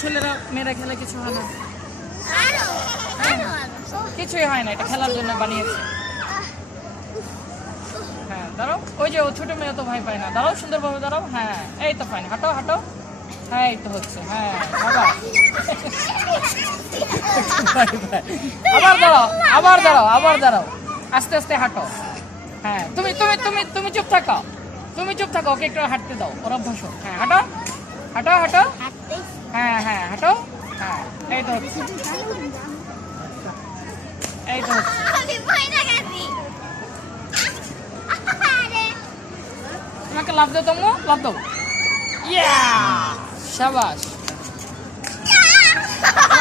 ছেলেরা মেয়েরা খেলে কিছু হয় না, কিছুই হয় না, এটা খেলার জন্য বানিয়েছে। হ্যাঁ দাঁড়াও, ওই যে ও ছোট মেয়ে তো ভয় পায় না, দাঁড়াও সুন্দরভাবে দাঁড়াও। হ্যাঁ এই তো ফাইন, হাঁটো হাঁটো। হ্যাঁ এই তো হচ্ছে, হ্যাঁ আবার আবার দাঁড়াও, আবার দাঁড়াও, আবার দাঁড়াও, আস্তে আস্তে হাঁটো। হ্যাঁ তুমি তুমি তুমি তুমি চুপ থাকো, তুমি চুপ থাকো, ওকে একটু হাঁটতে দাও, ওর অভ্যাস হোক। হ্যাঁ হাঁটো হাঁটো হাঁটো। হ্যাঁ হ্যাঁ হাঁটো। হ্যাঁ এই তো হচ্ছে, এই তো হচ্ছে। তোমাকে লাভ দাও, তোমরা লাভ দাও। ইয়া শাবাশ।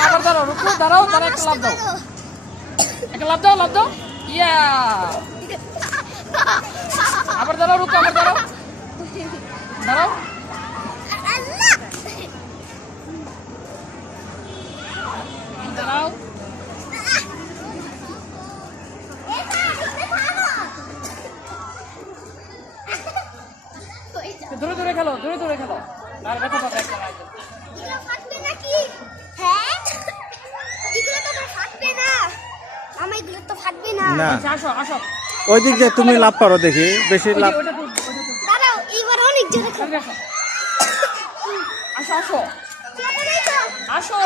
আবার দাঁড়াও, রুকু দাঁড়াও, দাঁড়াও, একটা লাভ দাও, একটা লাভ দাও, লাভ দাও। ইয়া আবার দাঁড়াও, রুকু আবার দাঁড়াও, দাঁড়াও। দাঁড়াও। দূরে দূরে খেলো, দূরে দূরে খেলো, আর ব্যথা পাবে একটা না। আসো আসো, ওই দিক দিয়ে তুমি লাভ পারো দেখি, বেশি লাভ। আসো আসো আসো।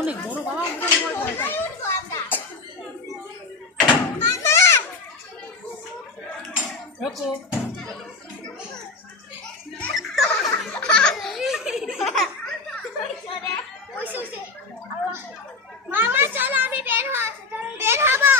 অনেক বড় বাবা মামা চলো আমি বের হবো।